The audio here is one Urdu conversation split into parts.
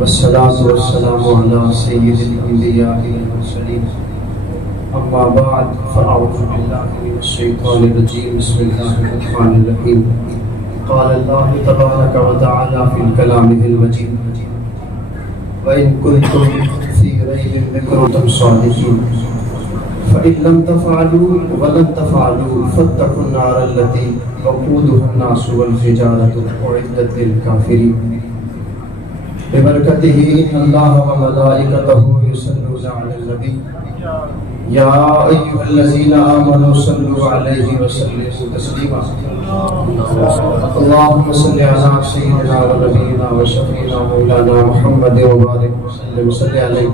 والصلاة والسلام على سيد الأنبياء والمرسلين أما بعد فأعوذ بالله من الشيطان الرجيم بسم الله الرحمن الرحيم قال الله تبارك وتعالى في كلامه المجيد وإن كنتم في ريب مما كنتم صادقين فإن لم تفعلوا ولن تفعلوا فاتقوا النار التي وقودها الناس والحجارة أعدت للكافرين ببركته إن الله وملائكته يصلون على النبي يا أيها الذين آمنوا صلوا عليه وسلموا تسليما اللهم صل على سيدنا ونبينا وشفيعنا مولانا محمد وبارك وسلم وصل علیہ.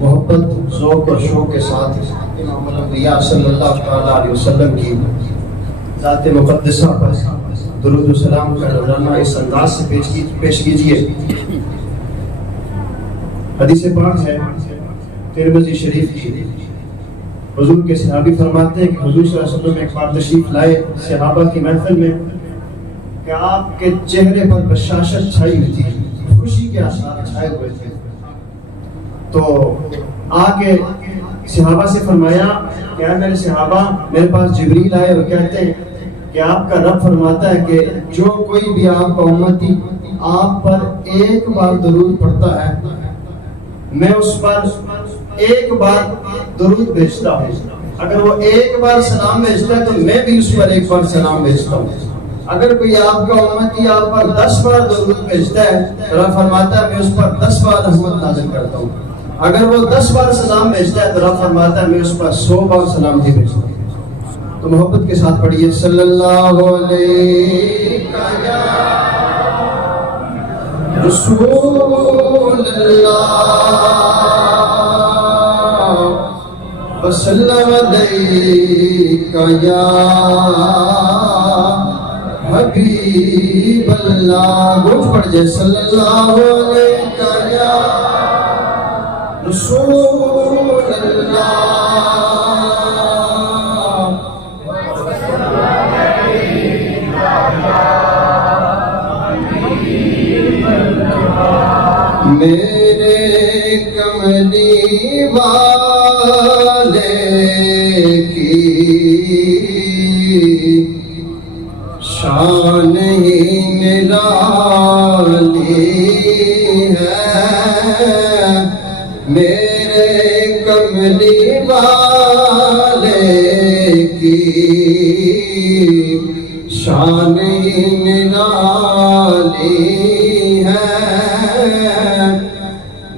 محبت ذوق اور شوق کے ساتھ امام الانبیاء صلی اللہ تعالیٰ علیہ وسلم کی ذات مقدسہ پر درود و سلام کا نذرانہ اس انداز سے پیش کیجیے. حدیث پاک ہے ترمذی شریف کی. حضور کے صحابی فرماتے ہیں کہ حضور صلی اللہ علیہ وسلم ایک بار تشریف لائے صحابہ کی محفل میں کہ آپ کے چہرے پر بشاشت چھائی ہوئی تھی, خوشی کے آثار چھائے ہوئے تھے. تو آ کے صحابہ سے فرمایا کہ اے میرے صحابہ, میرے پاس جبریل آئے, وہ کہتے ہیں کہ آپ کا رب فرماتا ہے کہ جو کوئی بھی آپ کا امتی آپ پر ایک بار درود پڑھتا ہے میں اس پر ایک بار درود بھیجتا ہوں. اگر وہ ایک بار سلام بھیجتا ہے تو میں بھی اس پر ایک بار سلام بھیجتا ہوں. اگر کوئی آپ کا امتی آپ پر 10 بار درود بھیجتا ہے تو رب فرماتا ہے میں اس پر 10 بار رحمت نازل کرتا ہوں. اگر وہ 10 بار سلام بھیجتا ہے تو رب فرماتا ہے میں اس پر 100 بار سلامتی بھیجتا ہوں. تو محبت کے ساتھ پڑھیے صلی اللہ علیہ رسول اللہ وسلم علیکہ یا حبیب اللہ. گونج پڑھ جائے صلی اللہ علیہ یا رسول اللہ. میرے کملی والے کی شان ہی نرالی ہے. میرے کملی والے کی شان ہی نرالی ہے.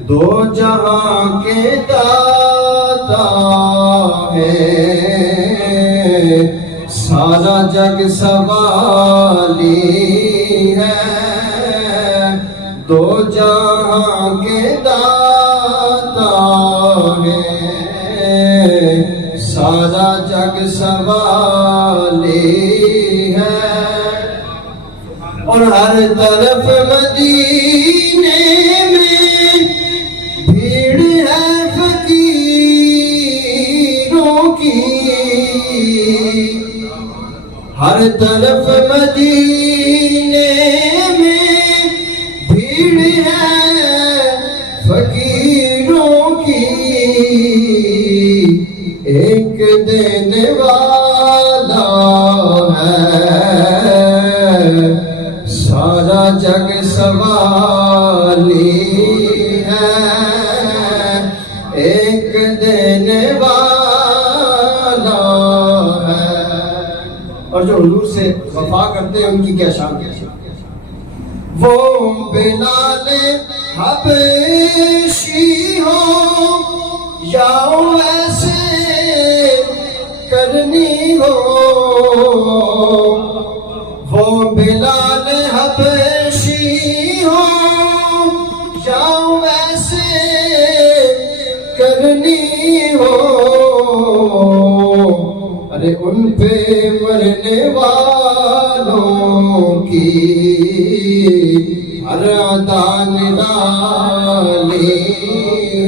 دو جہاں کے داتا ہے سارا جگ سوالی ہے. دو جہاں کے داتا ہے سارا جگ سوالی ہے. اور ہر طرف مدینے میں بھیڑ ہے فقیروں کی. ہر طرف مدینے میں بھیڑ ہے فقیروں کی. ایک دینے والا ہے سارا جگ سوالی ہے. ایک دینے والا ہے. اور جو حضور سے وفا کرتے ہیں ان کی کیا شان ہے. وہ بلال حبشی ہو یا ایسے کرنی ہو. وہ بلال حبشی ہو یا ایسے کرنی ہو. ارے ان پہ مرنے والوں کی ہر ادا نرالی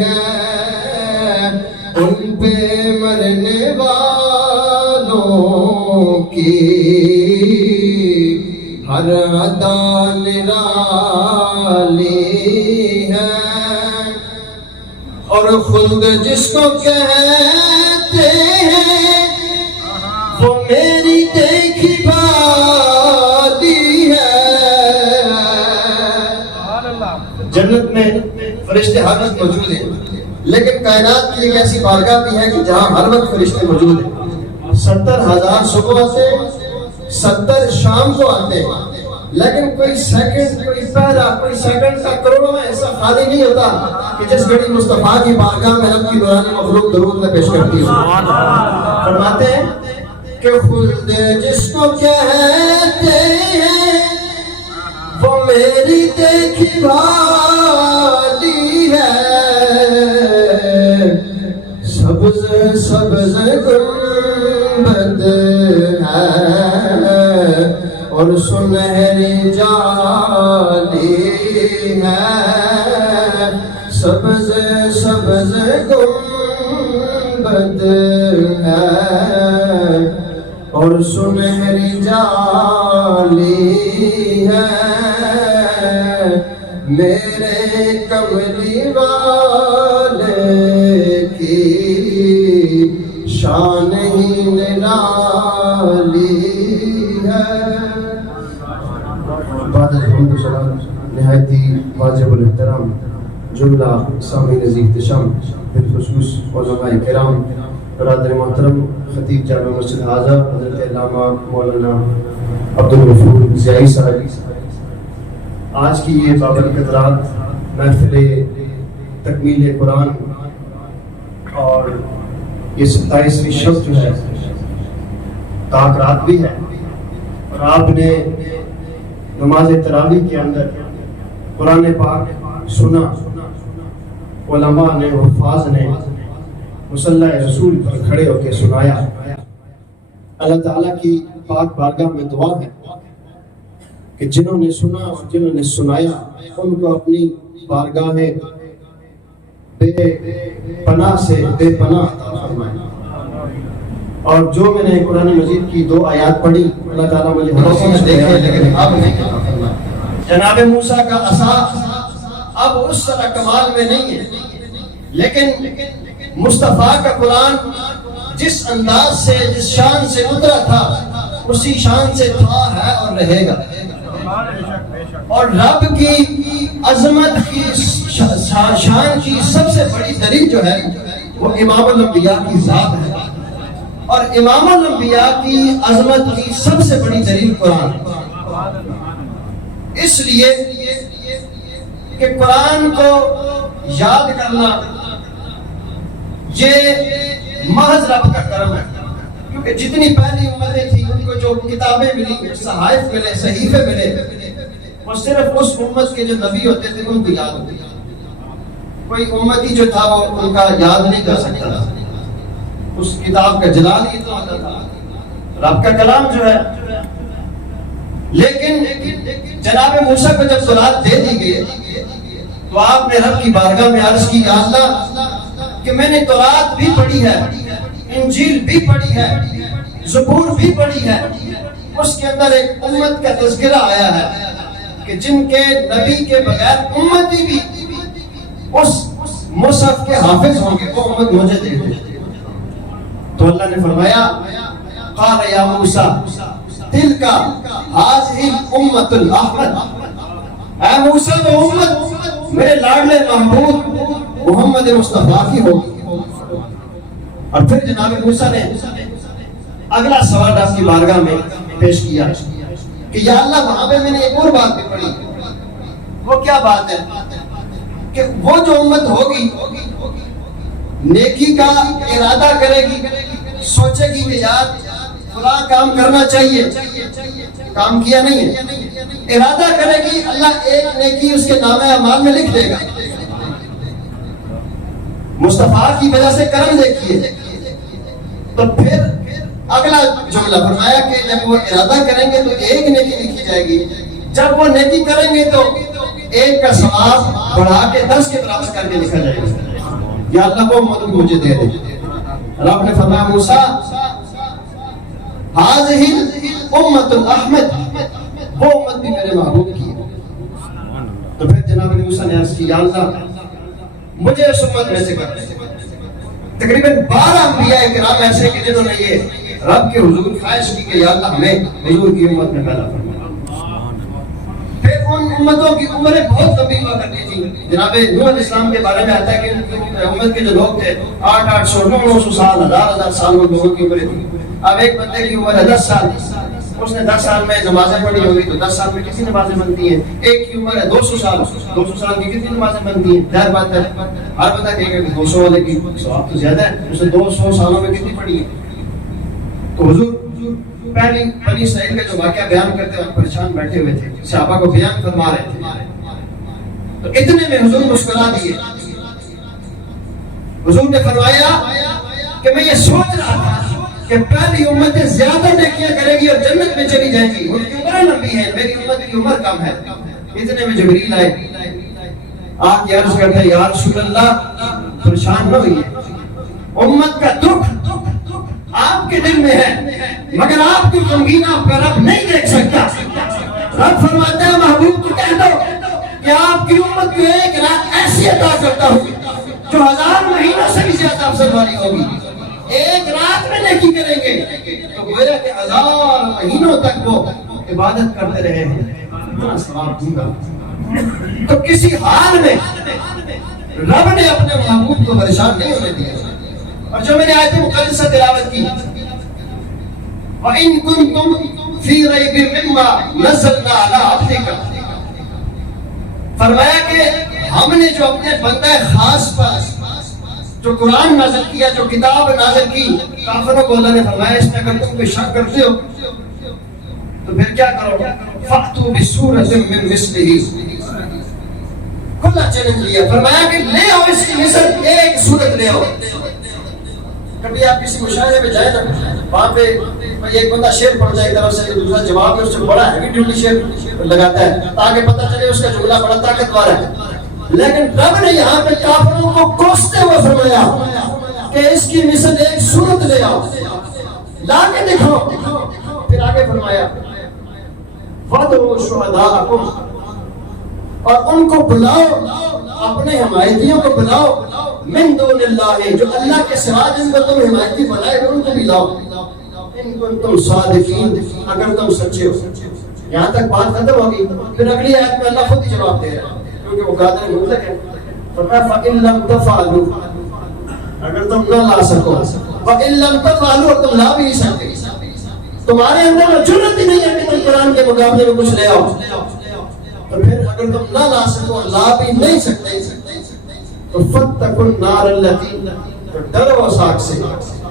ہے. ان پہ مرنے والوں کی ہر ادا نرالی ہے. اور خلد جس کو کہتے ہیں وہ میری دیکھی بادی ہے۔ جنت میں فرشتے ہر وقت موجود ہیں، لیکن کائنات کی ایک ایسی بارگاہ بھی ہے کہ جہاں ہر وقت فرشتے موجود ہیں۔ 70,000 صبح سے 70 شام کو آتے ہیں، لیکن کوئی سیکنڈ، کوئی پہلا، کوئی سیکنڈ کا کروڑوں میں ایسا خالی نہیں ہوتا کہ جس گھڑی مصطفیٰ کی بارگاہ میں رب کی نورانی مخلوق درود میں پیش کرتی ہے۔ فرماتے ہیں کہ خلد جس کو کہتے ہیں وہ میری دیکھی بھالی ہے، سبز سبز گنبد ہے اور سنہری جالی ہے، سبز سبز گنبد ہے اور سنہری جالی ہے، میرے کملی والے کی شان ہی نرالی ہے۔ بعد الحمد للہ نہایت ہی واجب الاحترام جملہ سامعین عزیز احتشام، بالخصوص علماء کرام، برادر محترم خطیب جامع مسجد حاضہ حضرت علامہ مولانا عبدالغفور ضیائی صاحب، آج کی یہ بابرکت رات محفل تکمیل قرآن اور یہ 27ویں شب جو ہے تاک رات بھی ہے، اور آپ نے نماز تراویح کے اندر قرآن پاک سنا، علماء نے، حفاظ نے مصلی رسول پر کھڑے ہو کے سنایا۔ اللہ تعالیٰ کی پاک بارگاہ میں دعا ہے کہ جنہوں نے سنا اور جنہوں نے سنایا ان کو اپنی بارگاہ بے پناہ سے بے پناہ عطا فرمائے۔ اور جو میں نے قرآن مجید کی 2 آیات پڑھی، اللہ تعالیٰ مجھے حوصلہ میں دیکھے لیکن اب نہیں عطا فرمائے۔ جناب موسیٰ کا عصا اب اس طرح کمال میں نہیں ہے، لیکن مصطفیٰ کا قرآن جس انداز سے، جس شان سے اترا تھا، اسی شان سے تھا، ہے اور رہے گا۔ اور رب کی عظمت کی شان کی سب سے بڑی دلیل جو ہے وہ امام الانبیاء کی ذات ہے، اور امام الانبیاء کی عظمت کی سب سے بڑی دلیل قرآن ہے۔ اس لیے کہ قرآن کو یاد کرنا یہ محض رب کا کرم ہے، کیونکہ جتنی پہلی امتیں تھیں ان کو جو کتابیں ملی، صحائف ملے، صحیفے ملے، وہ صرف اس امت کے جو نبی ہوتے تھے ان کو یاد ہوتے تھے۔ کوئی امتی جو تھا وہ ان کا یاد نہیں کر سکتا تھا، اس کتاب کا جلال ہی تو آتا تھا، رب کا کلام جو ہے۔ لیکن جناب موسیٰ کو جب تورات دے دی گئی تو آپ نے رب کی بارگاہ میں عرض کی، یا اللہ کہ میں نے تورات بھی پڑھی ہے، انجیل بھی پڑھی ہے، زبور بھی پڑھی ہے، اس کے اندر ایک امت کا تذکرہ آیا ہے کہ جن کے نبی کے بغیر امتی بھی اس مصحف کے حافظ ہوں گے، وہ امت مجھے دے دے۔ تو اللہ نے فرمایا، قال یا موسیٰ تلک ہذہ امۃ احمد، اے موسیٰ وہ امت میرے لاڈلے محبوب محمد مصطفیٰ کی ہوگی۔ اور پھر جناب موسیٰ نے اگلا سوال آپ کی بارگاہ میں پیش کیا کہ یا اللہ وہاں پہ میں نے ایک اور بات بھی پڑھی، وہ کیا بات ہے کہ وہ جو امت ہوگی نیکی کا ارادہ کرے گی، سوچے گی کہ یار فلاں کام کرنا چاہیے، کام کیا نہیں ہے، ارادہ کرے گی، اللہ ایک نیکی اس کے نامہ اعمال میں لکھ دے گا۔ مصطفیٰ کی وجہ سے کرم دیکھیے۔ تو پھر اگلا جملہ فرمایا کہ جب وہ ارادہ کریں گے تو ایک نیکی لکھی جائے گی، جب وہ نیکی کریں گے تو ایک کا ثواب بڑھا کے 10 کے برابر کر کے لکھا جائے گا۔ یا اللہ وہ امت مجھے دے دے۔ رب نے فرمایا موسیٰ ہذہ امۃ احمد، وہ امت بھی میرے محبوب کی ہے۔ تو پھر جناب موسیٰ نے عرض کی، یا اللہ مجھے اس امت میں سے کر دے۔ تقریباً 12 انبیاء کرام ایسے کہ جنہوں نے یہ رب کے حضور خواہش کی کہ یا اللہ ہمیں حضور کی امت میں پیدا فرما۔ پھر ان امتوں کی عمریں بہت لمبی ہوا کرتی تھی۔ جناب نوح علیہ السلام کے بارے میں آتا ہے کہ امت کے جو لوگ تھے 800 900 سال 1000 سال وہ لوگوں کی عمریں تھی۔ اب ایک بندے کی عمر ہے 10 سال، اس نے 10 سال میں نمازیں پڑھی ہوگی تو 10 سال میں کتنی نمازیں بنتی ہیں؟ ایک کی عمر ہے 200 سال، 200 سال کی کتنی نمازیں بنتی ہیں؟ ظاہر بات ہے ہر بندہ کہے گا کہ 200 والے کی ثواب تو زیادہ ہے، اس نے 200 سالوں میں کتنی پڑھی ہے؟ تو حضور پہلی بنی اسرائیل کا جو واقعہ بیان کرتے وقت پریشان بیٹھے ہوئے تھے، صحابہ کو بیان فرما رہے تھے، تو اتنے میں حضور مسکرا دیے۔ حضور نے فرمایا کہ میں یہ سوچ رہا تھا کہ پہلی امتیں زیادہ نیکیاں کرے گی اور جنت میں چلی جائیں گی، ان کی عمریں لمبی ہیں، میری امت کی عمر کم ہے۔ اتنے میں جبریل آئے، آپ یہ عرض کرتے ہیں یا رسول اللہ پریشان نہ ہوئیے، امت کا دکھ آپ کے دل میں ہے مگر آپ کی غمگین آپ کا رب نہیں دیکھ سکتا۔ رب فرماتا ہے محبوب تو کہہ دو کہ آپ کی امت کو ایک رات ایسی عطا کرتا ہوں جو 1000 مہینوں سے بھی زیادہ افضل والی ہوگی۔ ایک رات میں نیکی کریں گے تو گویا کہ 1000 مہینوں تک وہ عبادت کرتے رہے ہیں، اتنا ثواب دوں گا۔ تو کسی حال میں رب نے اپنے محبوب کو پریشان نہیں ہونے دیا۔ اور جو میں نے آیت مقدسہ تلاوت کی وَإِن كُنتُمْ فِي رَيْبٍ مِّمَّا نَزَّلْنَا عَلَىٰ عَبْدِكَ، فرمایا کہ ہم نے جو اپنے بندہ خاص پر جو قرآن نازل کیا، جو کتاب نازل کی، کافروں کو اللہ نے فرمایا اس میں اگر تم کوئی شک کرتے ہو تو پھر کیا کرو؟ فَأْتُوا بِسُورَةٍ مِّن مِثْلِهِ، کھلا چیلنج لیا، فرمایا کہ لے آؤ اس کی مثل، ایک سورت لے آؤ۔ کبھی آپ کسی مشاعرے میں جائیں نا، وہاں پہ ایک بندہ شعر پڑھتا ہے ایک طرف سے، دوسرا جواب میں اس سے بڑا ہیوی ڈیوٹی شعر لگاتا ہے تاکہ پتہ چلے اس کا جملہ بڑا طاقتور ہے۔ لیکن رب نے یہاں پہ کافروں کو کوستے ہوئے فرمایا کہ اس کی مثل ایک سورت لے آؤ، لا کے دکھاؤ۔ پھر آگے فرمایا وَادْعُوا شُهَدَاءَكُمْ، اور ان کو بلاؤ، اپنے حمایتیوں کو بلاؤ، من دون اللہ، جو اللہ کے سوا جن کو تم حمایتی بنائے ان کو بھی لاؤ، ان کنتم صادقین، اگر تم سچے ہو۔ یہاں تک بات ختم ہوگی، پھر اگلی آیت میں اللہ خود ہی جواب دے رہا ہے کیونکہ وہ قادر مطلق ہے۔ فرمایا فَإِن لَمْ تَفْعَلُوا، اگر تم نہ لا سکو، فَإِن لَمْ تَفْعَلُوا، اور تم لا بھی نہیں سکتے، تمہارے اندر وہ جرت ہی نہیں ہے کہ تم قرآن کے مقابلے میں کچھ لے آؤ، تو پھر اگر تم نہ لا سکو، لا بھی نہیں سکتے، تو فَاتَّقُوا النَّارَ الَّتِي، تو ڈرو اس آگ سے،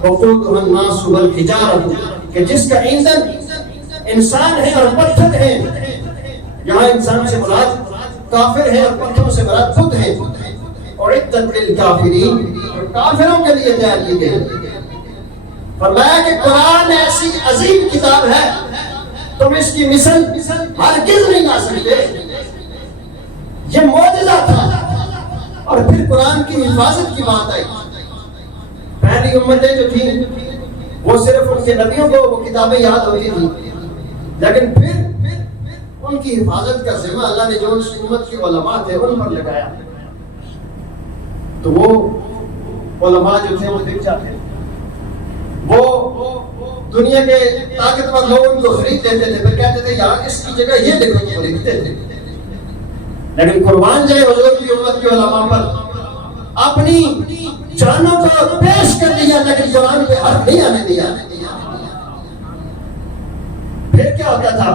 وَقُودُهَا النَّاسُ وَالْحِجَارَةُ، کہ جس کا ایندھن انسان ہے اور پتھر ہے۔ یہاں انسان سے مراد کافر ہے اور پتھروں سے مراد خود ہے۔ اُعِدَّتْ لِلْكَافِرِينَ، اور کافروں کے لیے تیار کی گئی۔ فرمایا کہ قرآن ایسی عظیم کتاب ہے، تم اس کی مثل ہرگز نہیں لا سکتے۔ یہ معجزہ تھا۔ اور پھر قرآن کی حفاظت کی بات آئی۔ پہلی امتیں جو تھیں وہ صرف ان کے نبیوں کو وہ کتابیں یاد ہوتی تھیں، لیکن پھر ان کی حفاظت کا ذمہ اللہ نے جو اس امت کے علماء تھے ان پر لگایا۔ تو وہ علماء جو تھے وہ دکھ جاتے، وہ دنیا کے طاقتور لوگ ان کو خرید لیتے تھے، پھر کہتے تھے یار اس کی جگہ یہ لکھو، وہ لکھتے تھے۔ لیکن قربان جائے حضور کی امت کے علماء پر اپنی جانوں کو پیش کر دیا، لیکن قرآن پہ حرف نہیں آنے دیا۔ پھر کیا ہوتا تھا؟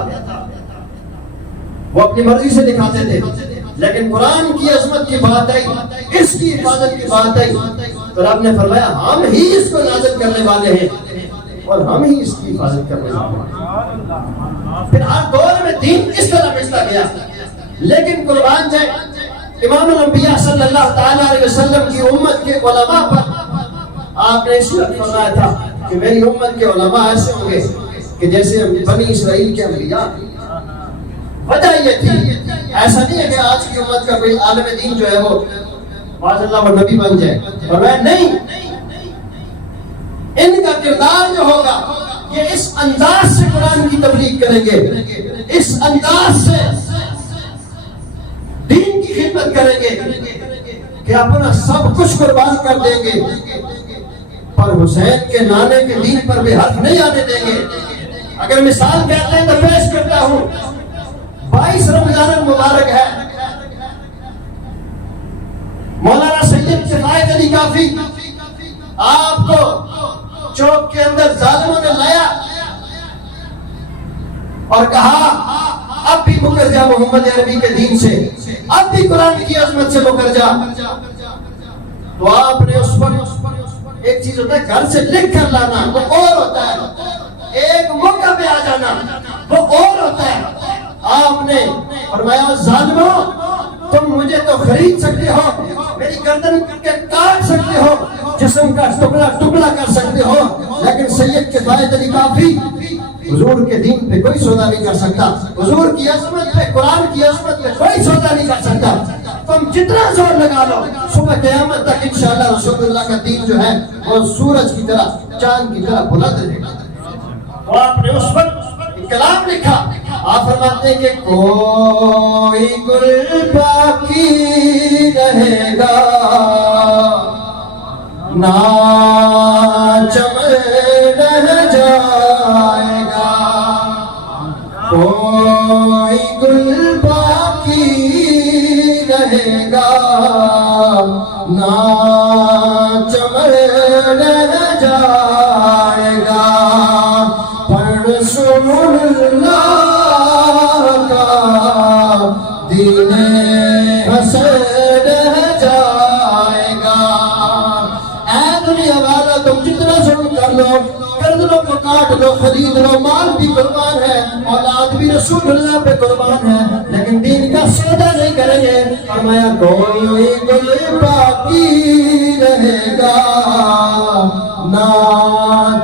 وہ اپنی مرضی سے دکھاتے تھے، لیکن قرآن کی عظمت کی بات آئی، اس کی حفاظت کی بات آئی تو رب نے فرمایا ہم ہی اس کو نازل کرنے والے ہیں اور ہم ہی اس کی حفاظت کرنے والے ہیں۔ پھر ہر دور میں دین اس طرح بچتا گیا، لیکن قربان جائے امام الانبیاء صلی اللہ تعالیٰ علیہ وسلم کی امت کے علماء پر آپ نے اس وقت فرمایا تھا کہ میری امت کے علماء ایسے ہوں گے کہ جیسے بنی اسرائیل کے انبیاء۔ وجہ یہ تھی، ایسا نہیں ہے کہ آج کی امت کا کوئی عالم دین جو ہے وہ معاذ اللہ وہ نبی بن جائے، فرمایا نہیں، ان کا کردار جو ہوگا یہ اس انداز سے قرآن کی تبلیغ کریں گے، اس انداز سے دین کی خدمت کریں گے کہ کہ اپنا سب کچھ قربان کر دیں گے پر حسین کے نانے کے دین پر بھی حرف نہیں آنے دیں گے. اگر مثال کہتے ہیں تو پیش کرتا ہوں. 22 رمضان المبارک ہے. مولانا سید کفایت علی کافی آپ کو چوک کے اندر ظالموں نے لایا اور کہا اب بھی مکر جا محمد عربی کے دین سے, اب بھی قرآن کی عظمت سے مکر جا. تو آپ نے اس پر ایک چیز ہوتا ہے گھر سے لکھ کر لانا, وہ اور ہوتا ہے ایک موقع پہ آ جانا, وہ اور ہوتا ہے. آپ نے فرمایا ظالموں تم مجھے تو خرید سکتے ہو, میری گردن کے کاٹ سکتے ہو, جسم کا ٹکڑا ٹکڑا کر سکتے ہو, لیکن سید کفایت علی کافی حضور کے دین پہ کوئی سودا نہیں کر سکتا, حضور کی عظمت پہ, قرآن کی عظمت پہ کوئی سودا نہیں کر سکتا. تم جتنا زور لگا لو صبح قیامت تک انشاءاللہ رسول اللہ کا دین جو ہے وہ سورج کی طرح, چاند کی طرح بلند رہے گا. تو آپ نے اس وقت کلام لکھا. آپ فرماتے ہیں کہ کوئی گل باقی رہے گا نہ چمن رہ جائے گا, کوئی گل باقی رہے گا نہ چمن رہ جائے گا, پر رسول اللہ کا دین حسن رہ جائے گا. اے دنیا والا تم جتنا ظلم کر لو, گردنوں کو کاٹ لو, خرید لو, مال بھی قربان ہے, اولاد بھی رسول اللہ پہ قربان ہے, لیکن دین کا سودا نہیں کریں گے. فرمایا کوئی گل باقی رہے گا نہ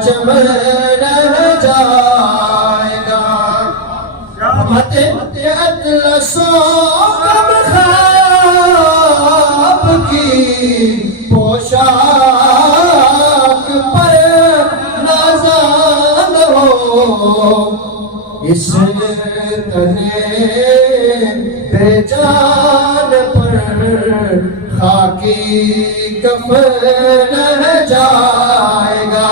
چمن رہ جائے گا. اطلسوں کم خواب کی پوشاک پر نازان ہو, اس تنے بے جان پر خاکی کفن رہ جائے گا.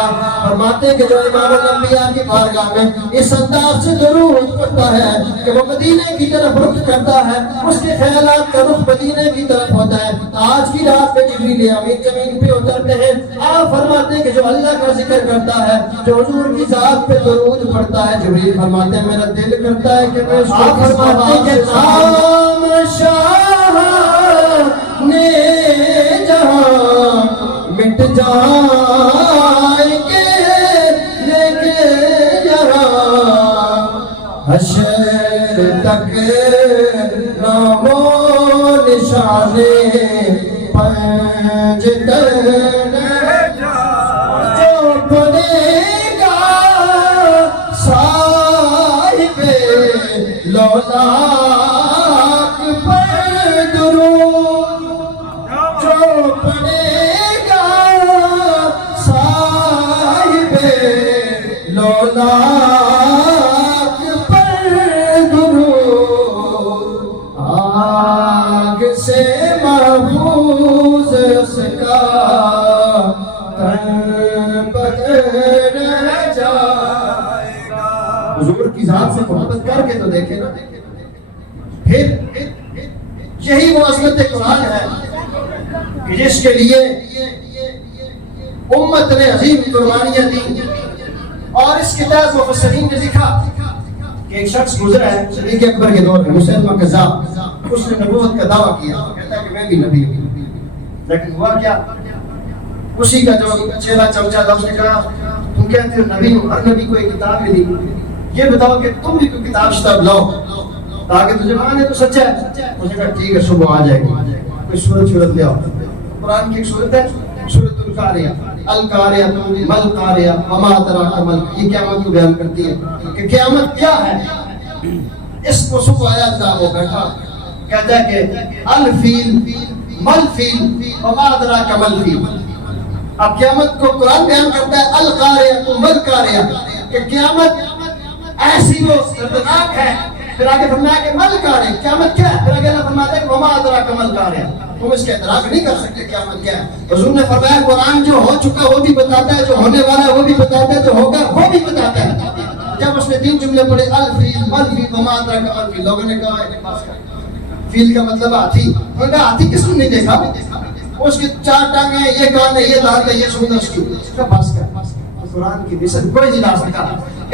فرماتے ہیں کہ جو امام الانبیاء کی بارگاہ میں اس انداز سے درود پڑھتا ہے کہ وہ مدینے کی طرف رخ کرتا ہے, اس کے خیالات کا رخ مدینے کی طرف ہوتا ہے. آج کی رات میں جبریل امین زمین پہ اترتے ہیں. آپ فرماتے ہیں کہ جو اللہ کا ذکر کرتا ہے, جو حضور کی ذات پہ درود پڑھتا ہے, جبریل فرماتے ہیں میرا دل کرتا ہے کہ میں اس کو فرماتے ہیں کہ نام شاہ نے جہاں مٹ جائیں گے لیکن یہاں حشر تک نام و نشان پنج در رہ جائے. جو پڑے گا صاحب لولاک پر درود, جو پڑے گا صاحب لولاک پر درود, آگ سے محفوظ اس کا تن پکڑ جائے گا. حضور کی ذات سے محبت کر کے تو دیکھیں نا. پھر یہی وہ عظمت قرآن ہے کہ جس کے لیے امت نے عظیم قربانیاں دی. اور اس کتاب مفسرین نے لکھا کہ ایک شخص گزرا ہے صدیق اکبر کے دور میں, مسلمہ کذاب, اس نے نبوت کا دعویٰ کیا, کہتا ہے کہ میں بھی نبی ہوں. لیکن ہوا کیا, اسی کا جو چیلا چمچا تھا اس نے کہا تم کہتے ہو نبی ہوں, ہر نبی کو ایک کتاب ملی, یہ بتاؤ کہ تم بھی کوئی کتاب شتاب لاؤ تاکہ تجھے مانے تو سچا ہے. اس نے کہا ٹھیک ہے صبح آ جائے گی, کوئی سورت لے آؤ. قرآن کی ایک سورت ہے سورۃ القاریہ, القاریہ مل قاریہ وما ادراک مل, یہ قیامت کو بیان کرتی ہے کہ قیامت کیا ہے. اس کو صبح آیا تھا, وہ بیٹھا کہتا ہے کہ الفیل مل فیل وما ادراک مل فیل. اب قیامت کو قرآن بیان کرتا ہے القاریہ مل قاریہ, کہ قیامت ایسی وہ دردناک ہے پھر آگے فرمایا کہ مل کارے، قیامت کیا ہے؟ پھر آگے اللہ فرماتا ہے کہ وما ادراک مل کارے، تم اس کے ادراک نہیں کر سکتے قیامت کیا ہے۔ حضور نے فرمایا قرآن جو ہو چکا وہ بھی بتاتا ہے، جو ہونے والا ہے وہ بھی بتاتا ہے، جو ہوگا وہ بھی بتاتا ہے۔ جب اس نے 3 جملے پڑھے الفیل ملفیل وما ادراک ملفیل، لوگوں نے کہا فیل کا مطلب ہاتھی، انہوں نے کہا ہاتھی کس نے نہیں دیکھا، اس کی 4 ٹانگیں ہیں، یہ کان ہے، یہ دانت ہے، یہ سونگ ہے اس کی، اس کا بس کر۔ قرآن کی مثل کوئی نہیں لا سکا،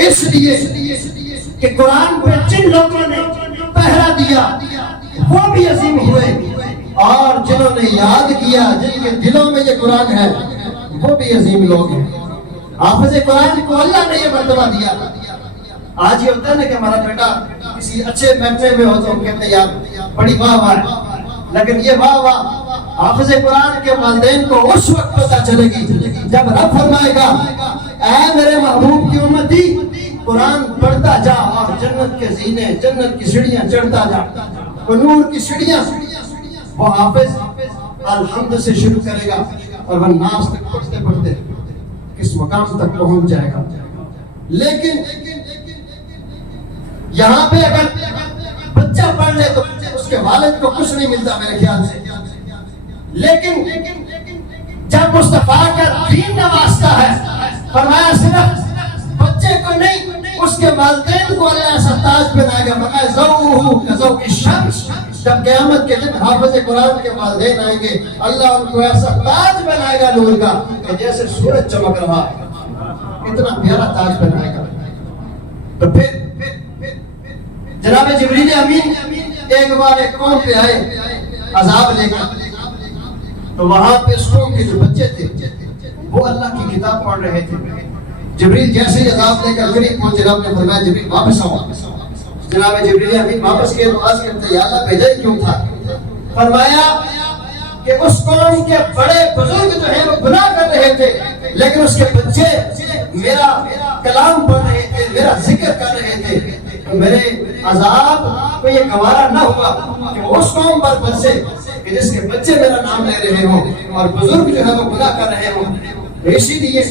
اس لیے کہ قرآن پہ جن لوگوں نے پہرا دیا وہ بھی عظیم ہوئے، اور جنہوں نے یاد کیا، جن کے دلوں میں یہ قرآن ہے وہ بھی عظیم لوگ ہیں۔ حافظ قرآن کو اللہ نے یہ مرتبہ دیا۔ آج یہ ہوتا ہے نا کہ ہمارا بیٹا کسی اچھے بیٹھنے میں ہو تو ہم کہتے ہیں یار بڑی واہ واہ ہے، لیکن یہ واہ واہ حافظ قرآن کے والدین کو اس وقت پتہ چلے گی جب رب فرمائے گا اے میرے محبوب کی امتی قرآن پڑھتا جا اور جنت کے زینے، جنت کی سیڑھیاں چڑھتا جا، وہ نور کی سیڑھیاں، وہ حافظ الحمد سے شروع کرے گا اور وہ ناس تک پڑھتے پڑھتے کس مقام تک پہنچ جائے گا۔ لیکن یہاں پہ اگر بچہ پڑھ لے تو اس کے والد کو کچھ نہیں ملتا میرے خیال سے، لیکن جب مصطفیٰ کا دین نوازتا ہے، فرمایا صرف بچے کو نہیں اس کے والدین کو اللہ ایسا تاج بنائے گا، فرمایا ذوہ کذوق الشمس، جب قیامت کے دن حافظ قرآن کے والدین آئیں گے اللہ ان کو ایسا تاج بنائے گا نور کا کہ جیسے سورج چمک رہا ہے، اتنا پیارا تاج بنائے گا۔ تو پھر جناب جبریل امین ایک بار ایک قوم پہ آئے عذاب لے کر، تو وہاں پہ اس قوم کے جو بچے تھے وہ اللہ کی کتاب پڑھ رہے تھے۔ جبریل جیسے ہی عذاب لے کر قریب پہنچے، رب نے فرمایا جبریل واپس آؤ۔ جناب جبریل امین واپس گئے تو عرض کرتے یا اللہ بھیجا ہی کیوں تھا؟ فرمایا کہ اس قوم کے بڑے بزرگ جو ہیں وہ گناہ کر رہے تھے، لیکن اس کے بچے میرا کلام پڑھ رہے تھے، میرا ذکر کر رہے تھے، تو میرے عذاب کو یہ گوارا نہ ہوا کہ اس قوم پر برسے کہ جس کے بچے میرا نام لے رہے ہوں اور بزرگ جو ہے وہ گناہ کر رہے ہوں۔ اسی لیے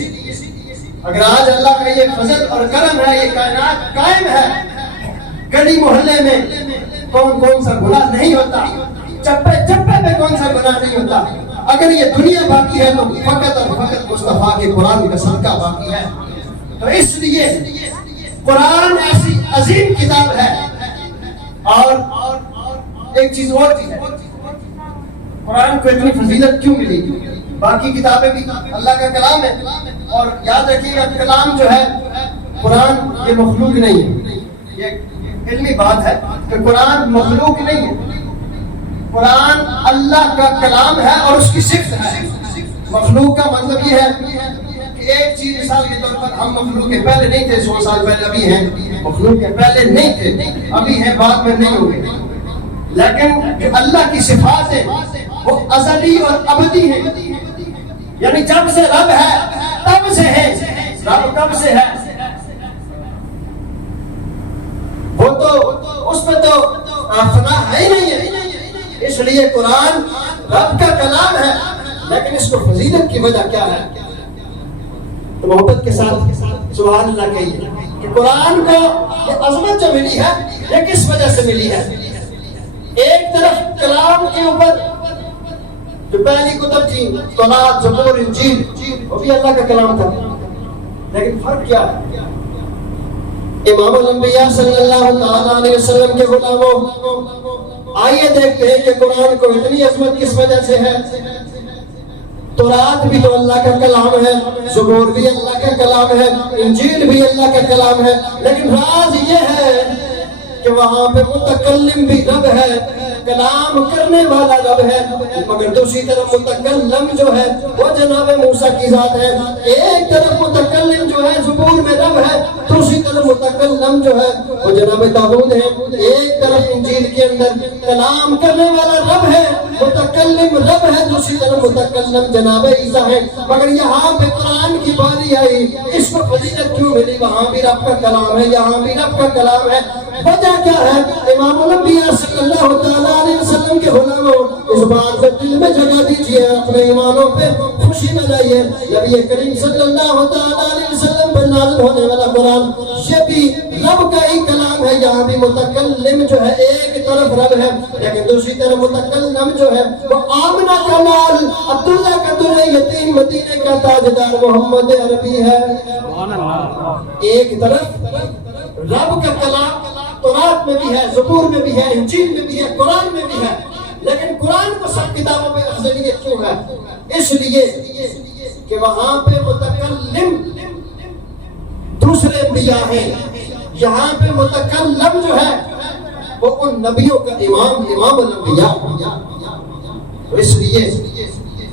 اگر آج اللہ کا یہ فضل اور کرم ہے، یہ کائنات قائم ہے، گلی محلے میں کون کون سا گناہ نہیں ہوتا، چپے چپے میں کون سا گناہ نہیں ہوتا، اگر یہ دنیا باقی ہے تو فقط اور فقط مصطفیٰ کے قرآن کا صدقہ باقی ہے۔ تو اس لیے قرآن ایسی عظیم کتاب ہے۔ اور ایک چیز اور تھی، قرآن کو اتنی فضیلت کیوں ملی؟ باقی کتابیں بھی اللہ کا کلام ہے، اور یاد رکھیے گا کلام جو ہے قرآن یہ مخلوق نہیں ہے، یہ علمی بات ہے کہ قرآن مخلوق نہیں ہے، قرآن اللہ کا کلام ہے اور اس کی صفت ہے۔ مخلوق کا مطلب یہ ہے کہ ایک چیز مثال کے طور پر ہم مخلوق کے پہلے نہیں تھے، 100 سال پہلے ابھی ہیں، مخلوق کے پہلے نہیں تھے ابھی ہیں، بعد میں نہیں ہوں گے، لیکن جو اللہ کی صفات ہیں وہ ازلی اور ابدی ہیں، یعنی جب سے رب ہے تب سے ہے، رب کب سے ہے وہ تو اس میں تو فنا ہے ہی نہیں ہے۔ اس لیے قرآن رب کا کلام ہے، لیکن اس کو فضیلت کی وجہ کیا ہے؟ تو محبت کے ساتھ سبحان اللہ کہیے کہ قرآن کو یہ عظمت جو ملی ہے یہ کس وجہ سے ملی ہے؟ ایک طرف کلام کے اوپر جو پہلی کتب تھی تورات، زبور، انجیل، وہ بھی اللہ کا کلام تھا، لیکن فرق کیا ہے؟ امام الانبیاء صلی اللہ تعالیٰ علیہ وسلم کے غلاموں، آئیے دیکھتے ہیں کہ قرآن کو اتنی عظمت کس وجہ سے ہے۔ تورات بھی تو اللہ کا کلام ہے، زبور بھی اللہ کا کلام ہے، انجیل بھی اللہ کا کلام ہے، لیکن راز یہ ہے کہ وہاں پہ متکلم بھی رب ہے، کلام کرنے والا رب ہے، مگر دوسری طرف متکلم جو ہے وہ جناب موسیٰ کی ذات ہے۔ ایک طرف متکلم جو ہے زبور میں رب ہے، دوسری طرف متکلم جو ہے وہ جناب داؤد ہے۔ ایک طرف انجیل کے اندر کلام کرنے والا رب ہے، متکلم رب ہے، دوسری طرف متکلم جناب عیسیٰ ہے، مگر یہاں پہ قرآن کی باری آئی، اس کو فضیلت کیوں ملی؟ وہاں بھی رب کا کلام ہے، یہاں بھی رب کا کلام ہے، وجہ کیا ہے؟ امام الانبیاء صلی اللہ تعالیٰ علیہ وسلم کے غلاموں، اس بات کو دل میں جگہ دیجئے، اپنے ایمانوں پہ خوشی منائیے۔ نبی کریم صلی اللہ تعالیٰ علیہ وسلم پر نازل ہونے والا قرآن یہ بھی رب کا ہی کلام ہے۔ کہ یہاں بھی متکلم جو ہے ایک طرف رب ہے، لیکن دوسری طرف متکلم جو ہے وہ آمنہ کا لال، عبداللہ کا در یتیم، مدینے کا تاجدار محمد عربی ہے۔ ایک طرف رب کا کلام تورات میں بھی ہے، زبور میں بھی ہے، انجیل میں بھی ہے، قرآن میں بھی ہے، لیکن قرآن کو سب کتابوں میں افضلیت کیوں ہے؟ اس لیے کہ وہاں پہ متکلم دوسرے انبیاء ہیں، یہاں پہ متکلم جو ہے وہ ان نبیوں کا امام الانبیاء، اس لیے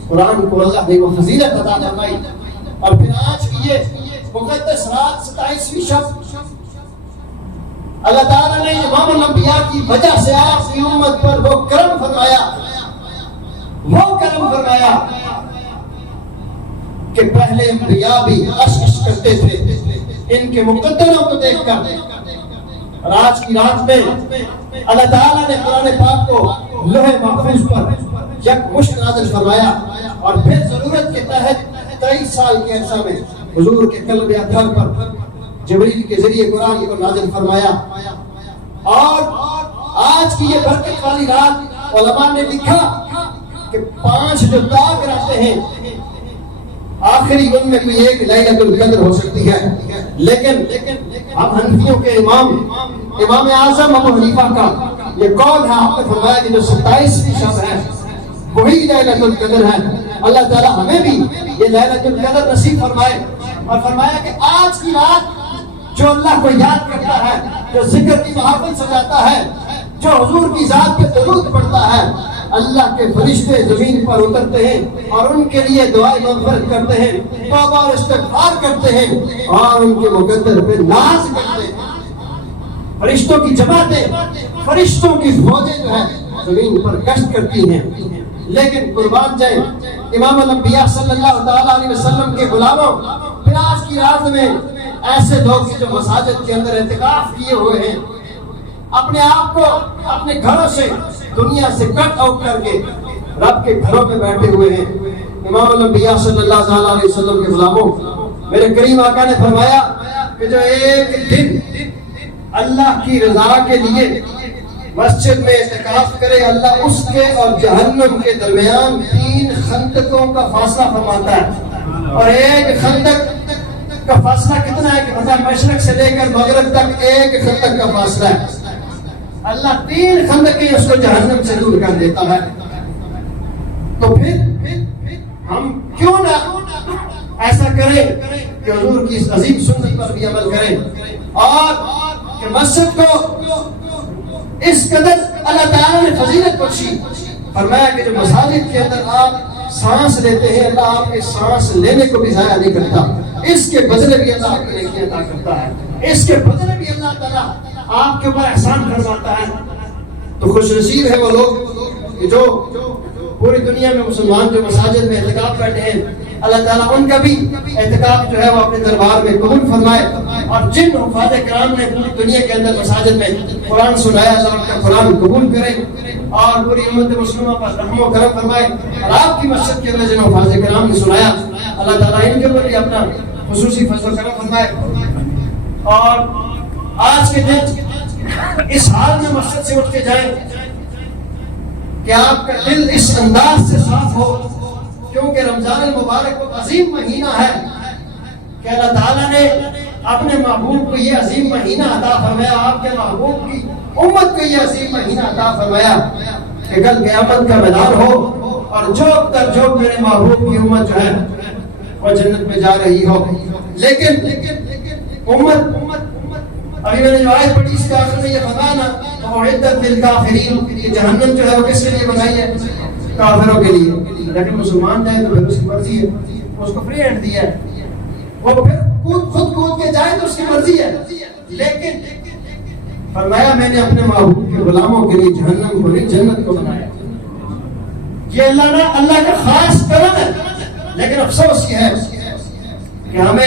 قرآن کو اللہ نے وہ فضیلت عطا فرمائی۔ اور پھر آج کی یہ مقدس رات 27ویں شب اللہ تعالیٰ نے امام الانبیاء کی وجہ سے آپ کی امت پر وہ کرم فرمایا کہ پہلے انبیاء بھی عشق کرتے تھے ان کے مقدروں کو دیکھ کر۔ اور آج کی رات میں اللہ تعالیٰ نے قرآن پاک کو لوح محفوظ پر یک مشت نازل فرمایا، اور پھر ضرورت کے تحت 23 سال کے عرصہ میں حضور کے قلب اطہر پر جبریل کے ذریعے قرآن کو نازل فرمایا۔ اور آج کی یہ برکت والی رات علماء نے لکھا کہ 5 جو داغ رہتے ہیں آخری ان میں کوئی ایک لیلۃ القدر ہو سکتی ہے، لیکن اب حنفیوں کے امام اعظم ابو حنیفہ کا یہ قول ہے، آپ نے فرمایا کہ جو 27ویں شب ہے وہی لیلۃ القدر ہے۔ اللہ تعالیٰ ہمیں بھی یہ لیلۃ القدر نصیب فرمائے، اور فرمایا کہ آج کی رات جو اللہ کو یاد کرتا ہے، جو ذکر کی محافل سجاتا ہے، جو حضور کی ذات پہ درود پڑھتا ہے، اللہ کے فرشتے زمین پر اترتے ہیں اور ان کے لیے دعائیں مغفرت کرتے ہیں، توبہ اور استغفار کرتے ہیں، اور ان کے مقدر پہ ناز کرتے ہیں۔ فرشتوں کی جماعتیں، فرشتوں کی فوجیں جو ہے زمین پر گشت کرتی ہیں۔ لیکن قربان جائیں امام الانبیاء صلی اللہ تعالیٰ علیہ وسلم کے غلاموں، پھر آج کی رات میں ایسے لوگ جو مساجد کے اندر اعتکاف کیے ہوئے ہیں، اپنے آپ کو اپنے گھروں سے، دنیا سے کٹ آؤٹ کر کے رب کے گھروں میں بیٹھے ہوئے ہیں۔ امام الانبیاء صلی اللہ تعالیٰ علیہ وسلم کے غلاموں، میرے کریم آقا نے فرمایا کہ جو ایک دن اللہ کی رضا کے لیے مسجد میں اعتکاف کرے، اللہ اس کے اور جہنم کے درمیان 3 خندقوں کا فاصلہ فرماتا ہے۔ اور ایک خندق کا فاصلہ کتنا ہے کہ مطلب مشرق سے لے کر مغرب تک ایک خندق کا فاصلہ ہے، اللہ 3 خندقیں اس کو جہنم سے دور کر دیتا ہے۔ تو پھر ہم کیوں نہ ایسا کریں کہ حضور کی اس عظیم سنت پر بھی عمل کریں، اور کہ مسجد کو اس قدر اللہ تعالیٰ نے فضیلت بخشی، فرمایا کہ جو مساجد کے اندر آپ سانس لیتے ہیں، اللہ آپ کے سانس لینے کو بھی ضائع نہیں کرتا، اس کے بدلے بھی اللہ آپ کو نیکی عطا کرتا ہے، اس کے بدلے بھی اللہ تعالیٰ آپ کے اوپر احسان فرماتا ہے۔ تو خوش نصیب ہے وہ لوگ جو پوری دنیا میں مسلمان جو مساجد میں اعتکاف بیٹھے ہیں، اللہ تعالیٰ ان کا بھی اعتکاف جو ہے وہ اپنے دربار میں قبول فرمائے، اور جن حفاظ کرام نے پوری دنیا کے اندر مساجد میں قرآن سنایا، اللہ ان کا قرآن قبول کرے اور پوری امت مسلمہ پر رحم و کرم فرمائے۔ اور آپ کی مسجد کے اندر جن حفاظ کرام نے سنایا، اللہ تعالیٰ ان کے اوپر بھی اپنا خصوصی فضل و کرم فرمائے۔ اور آج کے دن اس حال میں مسجد سے اٹھ کے جائیں کہ آپ کا دل اس انداز سے صاف ہو، کیونکہ رمضان المبارک وہ عظیم مہینہ ہے کہ اللہ تعالیٰ نے اپنے محبوب کو یہ عظیم مہینہ عطا فرمایا، آپ کے محبوب کی امت کو یہ عظیم مہینہ عطا فرمایا کہ کل قیامت کا میدان ہو اور جوک در جوک میرے محبوب کی امت جو ہے وہ جنت میں جا رہی ہو۔ لیکن امت ابھی میں نے جو آیت پڑھی اس کے آخر میں یہ بتانا اعدت للکافرین، یہ جہنم جو ہے وہ کس کے لیے بنائی ہے؟ کافروں کے لیے۔ لیکن مسلمان جائے تو پھر اس کی مرضی ہے، اس کو فری ہینڈ دیا ہے، وہ پھر خود کود کے جائے تو اس کی مرضی ہے، لیکن فرمایا میں نے اپنے محبوب کے غلاموں کے لیے جہنم کو نہیں جنت کو بنایا۔ یہ اللہ کا خاص کرم ہے، لیکن افسوس یہ ہے کہ ہمیں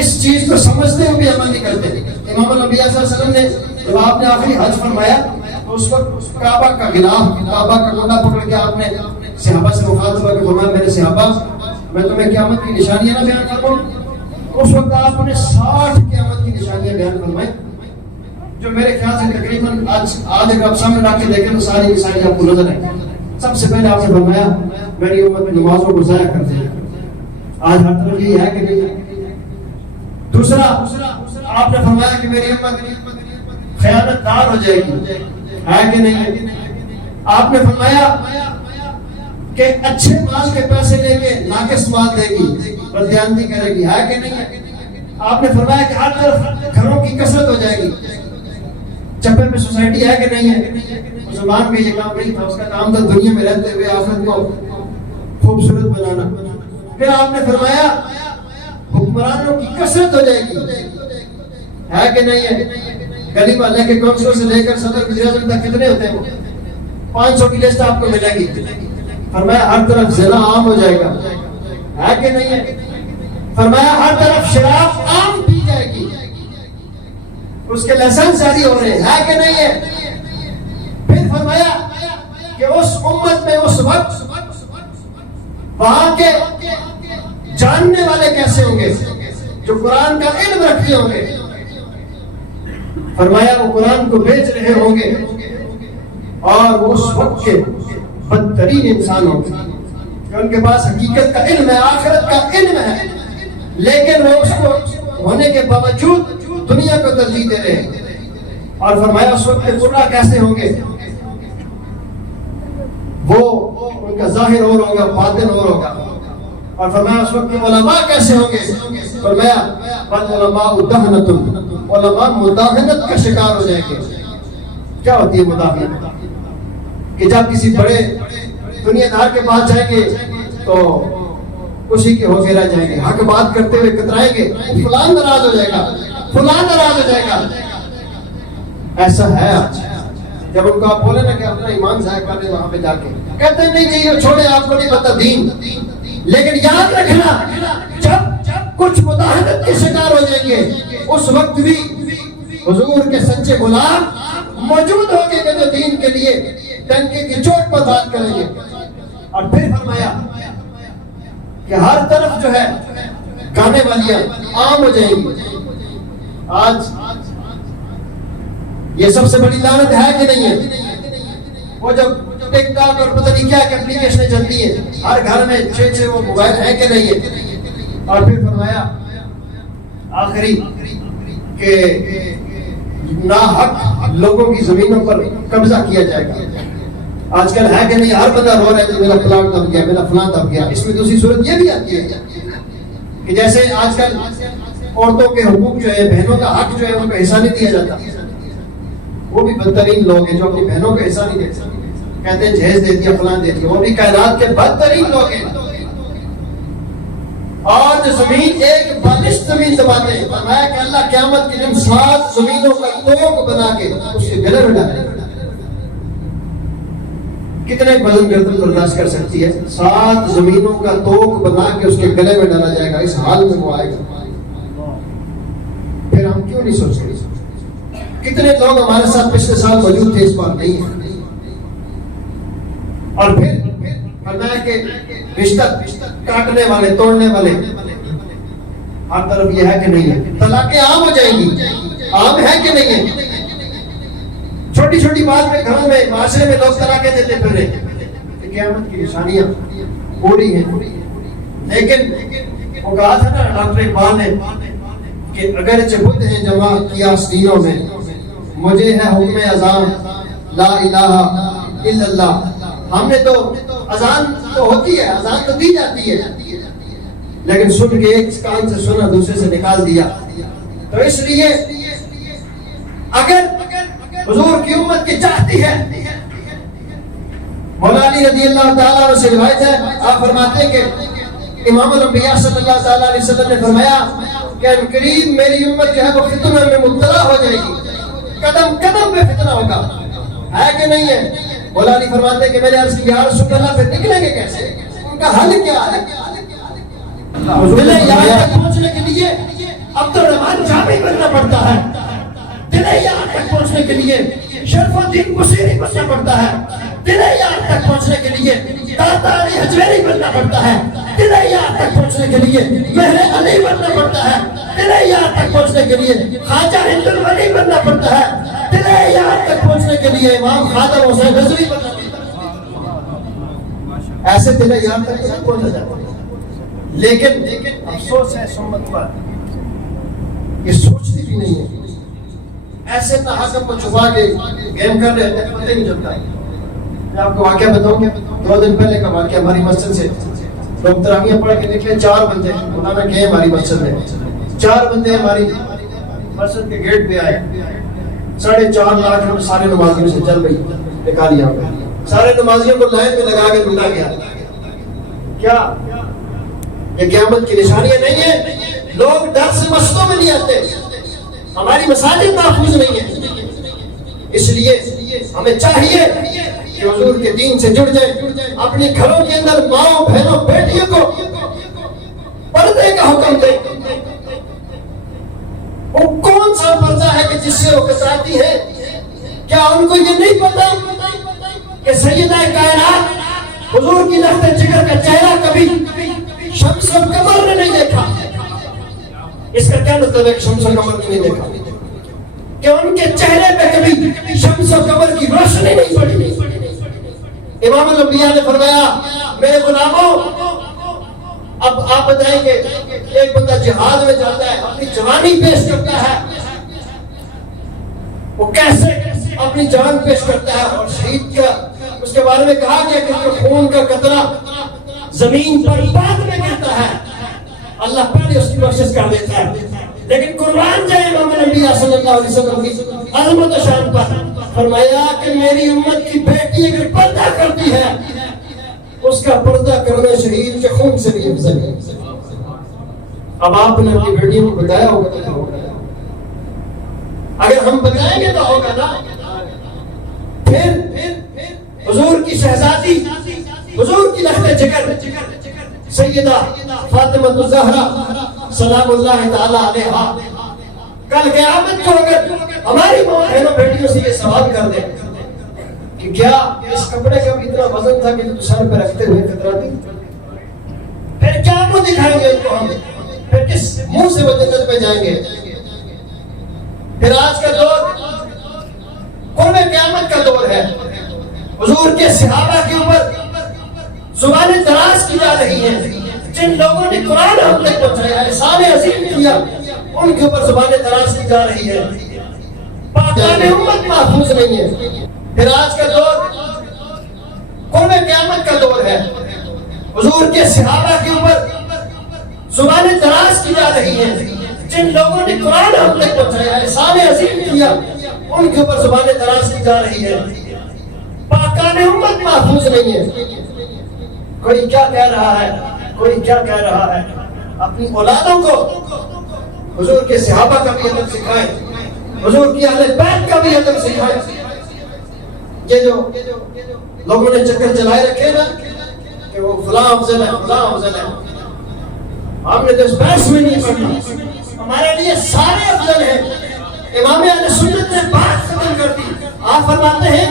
اس چیز کو سمجھتے ہوئے بھی عمل نہیں کرتے۔ امام الانبیاء صلی اللہ علیہ وسلم نے جب آپ نے آخری حج فرمایا تو اس وقت کعبہ کا غلاف، کعبہ کا گولا پکڑ کے آپ نے صحابہ سے مخاطب کر کے فرمایا میرے صحابہ میں تمہیں قیامت کی نشانیاں نہ بیان کروں۔ اس وقت آپ نے 60 قیامت کی نشانیاں بیان فرمائیں۔ جو میرے خیال سے تقریباً آج اگر آپ سامنے لا کے دیکھیں تو ساری مثالیں آپ کو نظر آئیں. سب سے پہلے آپ نے فرمایا میری امت نمازوں کو ضائع کرتے ہیں. آج ہر طرف یہ ہے کہ نہیں؟ دوسرا آپ نے فرمایا کہ میری امت خیانت دار ہو جائے گی، ہے کہ نہیں؟ آپ نے فرمایا کہ اچھے مال کے پیسے لے کے ناقص مال دے گی، بددیانتی کرے گی، ہے کہ نہیں؟ آپ نے فرمایا کہ ہر طرف گھروں کی کثرت ہو جائے گی. چپے میں سوسائٹی ہے کہ نہیں ہے؟ مسلمان کا یہ کام نہیں تھا، اس کا کام تھا دنیا میں رہتے ہوئے آخرت کو خوبصورت بنانا. پھر آپ نے فرمایا حکمرانوں کی کثرت ہو جائے گی، ہے کہ نہیں ہے؟ گلی والے کے کونسلر سے لے کر صدر وزیر اعظم تک کتنے ہوتے ہیں؟ 500 کی لسٹ آپ کو ملے گی. فرمایا ہر طرف زنا عام ہو جائے گا، ہے کہ نہیں ہے؟ فرمایا ہر طرف شراب عام پی جائے گی، اس کے لائسنس جاری ہو رہے ہیں، ہے کہ نہیں ہے؟ پھر فرمایا کہ اس امت میں اس وقت وہاں کے جاننے والے کیسے ہوں گے جو قرآن کا علم رکھتے ہوں گے. فرمایا وہ قرآن کو بیچ رہے ہوں گے اور وہ اس وقت کے بدترین انسان ہوں گے کہ ان کے پاس حقیقت کا علم ہے، آخرت کا علم ہے، لیکن وہ اس کو ہونے کے باوجود دنیا کو ترجیح دے رہے ہیں. اور فرمایا اس وقت کے قرآن کیسے ہوں گے، وہ ان کا ظاہر اور ہوگا، باطن اور ہوگا. اور فرمایا اس وقت کے علماء کیسے ہوں گے، فرمایا بل علماء دہنۃ، علماء مداہنت کا شکار ہو جائیں گے. کیا ہوتی ہے مداہنت؟ کہ جب کسی بڑے دنیا دار کے پاس جائیں گے تو اسی کے ہو کے رہ جائیں گے، حق بات کرتے ہوئے کترائیں گے، فلان ناراض ہو جائے گا، فلان ناراض ہو جائے گا. ایسا ہے آج. جب ان کو آپ بولے نا کہ اپنا ایمان ضائع کر دیں وہاں پہ جا کے، کہتے ہیں نہیں جی چھوڑے، آپ کو نہیں پتا دین. لیکن یاد رکھنا جب کچھ مداہنت کے شکار ہو جائیں گے اس وقت بھی حضور کے سچے غلام موجود ہوں گے جو دین کے لیے ڈنکے کی چوٹ پر بات کریں گے. اور پھر فرمایا کہ ہر طرف جو ہے گانے والیاں عام ہو جائیں گی. آج یہ سب سے بڑی لعنت ہے کہ نہیں ہے؟ وہ جب ٹک ٹاک اور پتہ نہیں کیا کہ اپلیکیشنیں چلتی ہیں، ہر گھر میں 6 وہ موبائل ہیں کہ نہیں ہے. اور پھر فرمایا آخری کہ ناحق لوگوں کی زمینوں پر قبضہ کیا جائے گا. آج کل ہے کہ نہیں؟ ہر بندہ رو رہا ہے کہ میرا پلاٹ دب گیا، میرا فلاں دب گیا. اس میں دوسری صورت یہ بھی آتی ہے کہ جیسے آج کل عورتوں کے حقوق جو ہے، بہنوں کا حق جو ہے ان کو حصہ نہیں دیا جاتا. وہ بھی بدترین لوگ ہیں جو اپنی بہنوں کو حصہ نہیں دیتے، کہتے ہیں جہیز دے دیا، فلاں دے دیا. وہ بھی کائنات کے بدترین لوگ ہیں. اور جو زمین ایک بالش زمین دباتے ہیں، فرمایا کہ اللہ قیامت کے دن 7 زمینوں کا توق بنا کے اس کے گلے میں ڈالے. کتنے وزن گردن برداشت کر سکتی ہے؟ 7 زمینوں کا توق بنا کے اس کے گلے میں ڈالا جائے گا. اس حال میں وہ آئے گا. پھر ہم کیوں نہیں سوچ رہے؟ کتنے لوگ ہمارے ساتھ پچھلے سال موجود تھے، اس بار نہیں ہے. اور پھر فرمایا کہ رشتہ کاٹنے والے، توڑنے والے ہر طرف یہ ہے کہ نہیں ہے. طلاقیں عام ہو جائیں گی، عام ہے کہ نہیں ہے؟ چھوٹی چھوٹی بات میں گھروں میں، معاشرے میں لوگ طلاقیں دیتے پھر رہے. قیامت کی نشانیاں پوری ہیں. لیکن وہ کہا تھا نا ڈاکٹر اقبال نے کہ اگرچہ بت ہیں جمع کیا سینوں میں، مجھے ہے حکم اذان لا الہ الا اللہ. ہم نے تو اذان تو ہوتی ہے، اذان تو دی جاتی ہے، لیکن سن کے ایک کان سے سنا دوسرے سے نکال دیا. تو اس لیے اگر حضور کی امت کی چاہتی ہے، مولا علی رضی اللہ تعالیٰ عنہ سے روایت ہے، آپ فرماتے ہیں کہ امام الانبیاء صلی اللہ تعالیٰ علیہ وسلم نے فرمایا کہ قریب میری امت جو ہے وہ فتنہ میں مبتلا ہو جائے گی، قدم قدم پہ فتنہ ہوگا. ہے کہ نہیں ہے؟ مولا علی فرماتے ہیں کہ میں نے عرض کی یا رسول اللہ پھر نکلیں گے کیسے؟ ان کا حل کیا ہے؟ دل یہاں تک پہنچنے کے لیے عبد الرحمن جامی بننا پڑتا ہے. دل یہاں تک پہنچنے کے لیے شرف الدین بصیری بننا پڑتا ہے. دل یہاں تک پہنچنے کے لیے داتا علی حجویری بننا پڑتا ہے. دل یہاں تک پہنچنے کے لیے مہر علی بننا پڑتا ہے. دل یہاں تک پہنچنے کے لیے خواجہ ہند الولی بننا پڑتا ہے. لیے امام خاتم حسین رضوی بتا دیتا، ایسے دل یاد تک سب پہنچ جاتا. لیکن افسوس ہے اس امت پر، یہ سوچتی بھی نہیں ہے. ایسے تحقم کو چھپا کے گیم کر رہے ہیں، پتہ نہیں چلتا. میں آپ کو واقعہ بتاؤں گا. 2 دن پہلے کا واقعہ. ہماری مسجد سے لوگ تراویح پڑھ کے نکلے، 4 بندے مولانا گئے ہماری مسجد میں. 4 بندے ہماری مسجد کے گیٹ پہ آئے. 4.5 لاکھ سارے نمازیوں سے چل رہی نکالیا. سارے نمازیوں کو لائن میں لگا کے لوٹا گیا. کیا یہ قیامت کی نشانیاں نہیں ہیں؟ لوگ ڈر سے مسجدوں میں نہیں آتے. ہماری مساجد محفوظ نہیں ہے. اس لیے ہمیں چاہیے کہ حضور کے دین سے جڑ جائیں. اپنے گھروں کے اندر ماؤں بہنوں بیٹیوں کو پردے کا حکم دیں. وہ کون سا پردہ ہے کہ جس سے وہ کساتی ہے؟ کیا ان کو یہ نہیں پتا کہ سیدہ کائنات حضور کی لخت جگر کا چہرہ کبھی شمس و قمر نے نہیں دیکھا؟ اس کا کیا مطلب ہے کہ شمس و قمر نے نہیں دیکھا؟ کہ ان کے چہرے پہ کبھی شمس و قمر کی روشنی نہیں پڑی. امام الانبیاء نے فرمایا میرے غلاموں اب آپ بتائیں کہ ایک بندہ جہاد میں جاتا ہے، اپنی جوانی پیش کرتا ہے، وہ کیسے اپنی جان پیش کرتا ہے. اور شہید کا اس کے بارے میں کہا گیا کہ اس کے خون کا قطرہ زمین پر بعد میں گرتا ہے، اللہ پہلے اس کی بخشش کر دیتا ہے. لیکن قربان جائے امام الانبیاء صلی اللہ علیہ وسلم کی عظمت و شان پر. فرمایا کہ میری امت کی بیٹی اگر پردہ کرتی ہے اس کا پردہ کرنا شہید کے خون سے بھی افضل ہے. اب آپ نے اپنی بیٹیوں کو بتایا ہوگا، اگر ہم بتائیں گے تو ہوگا نا. پھر حضور کی شہزادی، حضور کی لخت جگر سیدہ فاطمہ الزہرا سلام اللہ تعالی علیہا کل قیامت کو اگر ہماری بہنوں بیٹیوں سے یہ سوال کر دیں کہ کیا اس کپڑے کا بھی اتنا وزن تھا کہ سر پہ رکھتے ہوئے کتراتی، پھر کیا منہ دکھائیں گے ان کو ہم؟ پھر کس منہ سے وہ جنت میں جائیں گے؟ پھر آج کا دور قرب قیامت کا دور ہے. حضور کے صحابہ کے اوپر زبانیں دراز کی جا رہی ہیں. جن لوگوں نے قرآن ہم تک پہنچایا، رسالے عظیم کیا، ان کے اوپر زبانیں دراز کی جا رہی ہے. پاکان امت محفوظ نہیں ہے. پھر آج کا دور قرب قیامت کا دور ہے. حضور کے صحابہ کے اوپر زبانیں دراز کی جا رہی ہیں. جن لوگوں نے قرآن ہم تک پہنچایا، رسالے عظیم کیا، ان کے اوپر زبانیں دراز کی جا رہی ہے. پاکان امت محفوظ نہیں ہے. کوئی کیا کہہ رہا ہے، کوئی کیا کہہ رہا ہے. اپنی اولادوں کو حضور کے صحابہ کا بھی ادب سکھائیں، حضور کی اہل بیت کا بھی ادب سکھائیں. یہ جو لوگوں نے چکر چلائے رکھے نا کہ وہ فلاں افضل ہے، فلاں افضل ہے، ہم نے تو اس بحث میں نہیں پڑھنا. ہمارے لیے سارے افضل ہیں. امام اہل سنت نے بات ختم کر دی. آپ فرماتے ہیں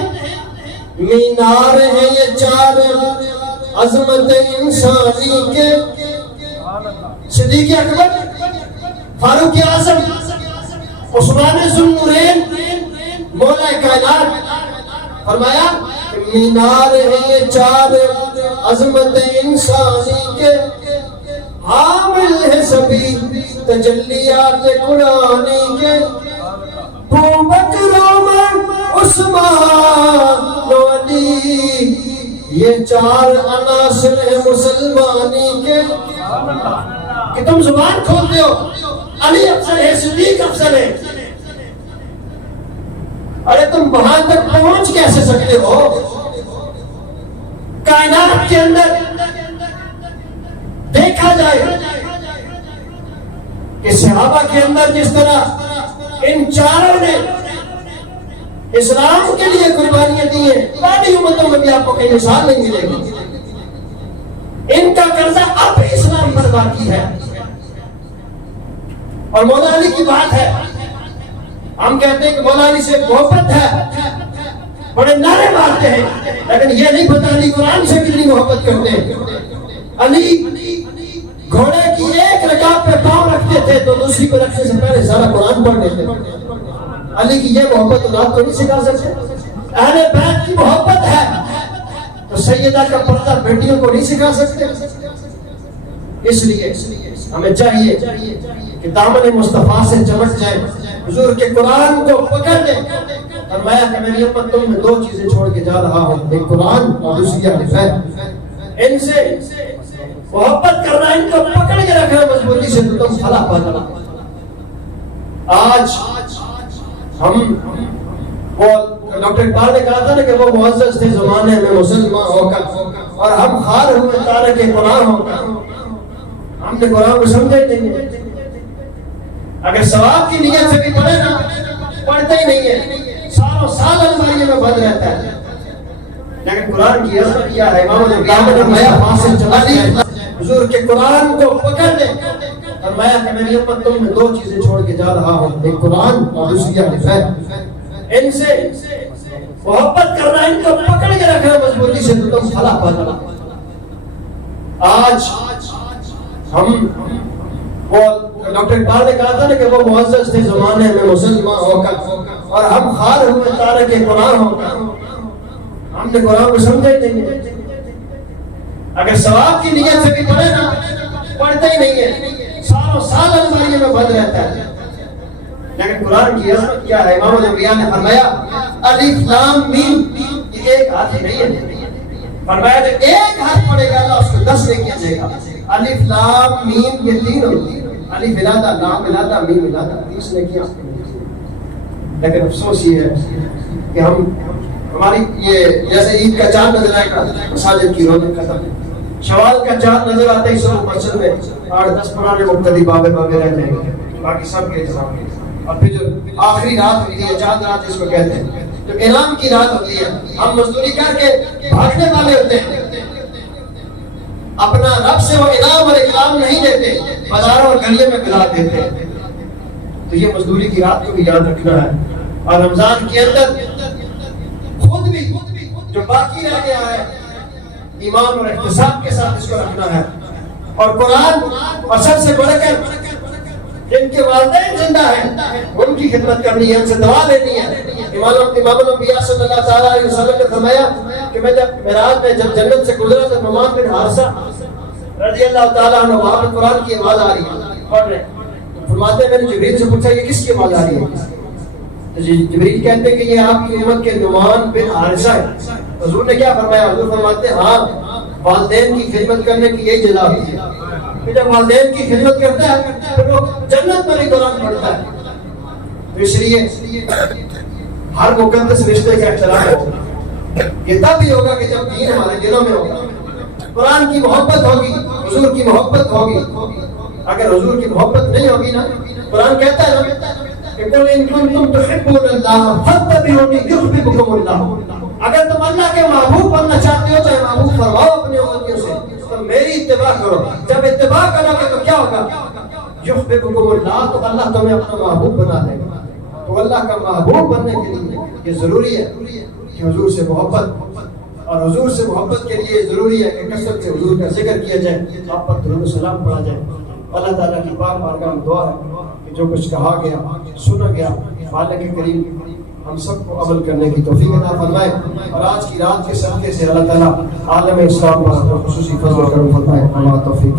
مینار ہیں یہ 4 عظمت انسانی کے، صدیق اکبر، فاروق اعظم، عثمان ذو النورین، مولا کائنات. فرمایا کہ مینار ہیں یہ 4 عظمت انسانی کے، حامل ہے سبھی تجلیات قرآنی کے. ابوبکر عمر عثمان و علی یہ 4 عناصر ہیں مسلمانی کے. کہ تم زبان کھولتے ہو علی افضل ہے، صدیق افضل ہے. ارے تم وہاں تک پہنچ کیسے سکتے ہو؟ کائنات کے اندر دیکھا جائے کہ صحابہ کے اندر جس طرح ان 4 نے اسلام کے لیے قربانیاں دی ہیں، پہلی امتوں میں بھی آپ کو کوئی مثال نہیں ملے گی. ان کا قرضہ اب اسلام پر باقی ہے. اور مولا علی کی بات ہے، ہم کہتے ہیں کہ مولا علی سے محبت ہے، بڑے نعرے مارتے ہیں، لیکن یہ نہیں پتہ علی قرآن سے کتنی محبت کرتے ہیں. علی گھوڑے کی ایک رکاب پہ پاؤں رکھتے تھے تو دوسری کو رکھنے سے پہلے سارا قرآن پڑھ لیتے. علی کی یہ محبت تو آپ کو نہیں سکھا سکتے. اہل بیت کی محبت ہے تو سیدہ کا پردہ بیٹیوں کو نہیں سکھا سکتے؟ اس لیے ہمیں چاہیے کہ دامن مصطفیٰ سے چمٹ جائے، حضور کے قرآن کو پکڑ لیں۔ فرمایا کہ میری امت تم میں 2 چیزیں چھوڑ کے جا رہا ہوں، ایک قرآن اور دوسری اہل بیت۔ ان سے محبت کرنا، ان کو پکڑ کے رکھنا مضبوطی سے، تو تم فلاح پا جانا۔ آج ہم وہ ڈاکٹر اقبال نے کہا تھا نا کہ وہ معزز تھے زمانے میں مسلمان ہو کر، اور ہم خار ہوئے تارک قرآن ہو کر۔ ہم نے قرآن کو سمجھا ہی نہیں ہے، اگر ثواب کی نیت سے بھی پڑھے نا، پڑھتے ہی نہیں ہے، سالوں سال الماری میں بند رہتا ہے۔ لیکن قرآن کی عظمت کیا ہے، امام الانبیاء نے فرمایا فاصل چلا دیا، حضور کے قرآن کو پکڑ لے۔ فرمایا کہ میری امت تم میں 2 چیزیں چھوڑ کے جا رہا ہوں، ایک قرآن اور دوسری اہل بیت۔ ان سے محبت کرنا، ان کو پکڑ کے رکھنا مضبوطی سے، تو تم فلاح پا جانا۔ آج ہم وہ ڈاکٹر اقبال نے کہا تھا نا کہ وہ معزز تھے زمانے میں مسلمان ہو کر، اور ہم خار ہوئے تارک قرآن ہو کر۔ ہم نے قرآن کو سمجھا ہی نہیں ہے، اگر ثواب کی نیت سے بھی پڑھے نا، پڑھتے ہی نہیں ہے، سالوں سال الماری میں بند رہتا ہے۔ لیکن قرآن کی عظمت کیا ہے، امام الانبیاء نے فرمایا الف لام میم، یہ ایک ہاتھ ہی نہیں ہے، فرمایا کہ ایک ہاتھ پڑھے گا اللہ اس کو 10 نہیں کیا جائے گا۔ الف لام میم یہ 3 ہوتی ہے، الف ملاتا، لام ملاتا، میم ملاتا، 30 نے کیا۔ لیکن افسوس یہ ہے کہ ہماری یہ جیسے عید کا چاند نظر آئے گا مساجد کی رونق ختم، شوال کا چاند نظر آتا ہی سب مسجد میں 8-10 پرانے مقتدی بابے رہ جائیں گے، باقی سب کے انتظام ہے۔ اور پھر جو آخری رات ہوتی ہے، چاند رات اس کو کہتے ہیں، جو انعام کی رات ہوتی ہے، ہم مزدوری کر کے بھاگنے والے ہوتے ہیں، اپنا رب سے وہ انعام اور اکرام نہیں لیتے، بازاروں اور گلیوں میں بلا دیتے ہیں۔ تو یہ مزدوری کی رات کو بھی یاد رکھنا ہے، اور رمضان کے اندر خود بھی جو باقی رہ گیا ہے ایمان اور احتساب کے ساتھ اس کو رکھنا ہے۔ اور قرآن اور سب سے بڑھ کر جن کے والدین زندہ ہیں ان کی خدمت کرنی ہے، ان سے دعا لینی ہے۔ امام الانبیاء صلی اللہ تعالیٰ علیہ وسلم نے فرمایا کہ میں جب معراج میں جب جنت سے گزرا تو نعمان بن حارثہ رضی اللہ تعالیٰ عنہ وہاں پہ قرآن کی آواز آ رہی ہے، پڑھ رہے ہیں، فرماتے ہیں میں نے جبریل سے پوچھا یہ کس کی آواز آ رہی ہے؟ جبریل کہتے ہیں کہ یہ آپ کی امت کے نعمان بن حارثہ ہے۔ حضور نے کیا فرمایا؟ حضور فرماتے ہیں ہاں، والدین کی خدمت کرنے کی یہی جزا ہوتی ہے، کہ جب والدین کی خدمت کرتا ہے پھر وہ جنت میں بھی قرآن پڑھتا ہے۔ تو اس لیے ہر مقدس رشتے کا احترام ہوگا، یہ تب ہی ہوگا کہ جب دین ہمارے دلوں میں ہوگا، قرآن کی محبت ہوگی، حضور کی محبت ہوگی۔ اگر حضور کی محبت نہیں ہوگی نا، قرآن کہتا ہے کہ قل ان کنتم تحبون اللہ فاتبعونی یحببکم اللہ، اگر تم اللہ کے محبوب بننا چاہتے ہو تو محبوب فرماؤ اپنے امتیوں سے، تو میری اتباع کرو۔ جب اتباع کرو گے تو کیا ہوگا؟ یحببکم اللہ، تو اللہ تمہیں اپنا محبوب بنا دے گا۔ تو اللہ کا محبوب بننے کے لیے یہ ضروری ہے کہ حضور سے محبت، اور حضور سے محبت کے لیے ضروری ہے کہ کثرت سے حضور کا ذکر کیا جائے، آپ پر درود و سلام پڑھا جائے۔ اللہ تعالیٰ کی پاک بارگاہ میں دعا ہے کہ جو کچھ کہا گیا سنا گیا خالق کریم ہم سب کو عمل کرنے کی توفیق عطا فرمائے، اور آج کی رات کے صدقے سے اللہ تعالیٰ عالم اسلام پر خصوصی فضل و کرم فرمائے۔ اللہ توفیق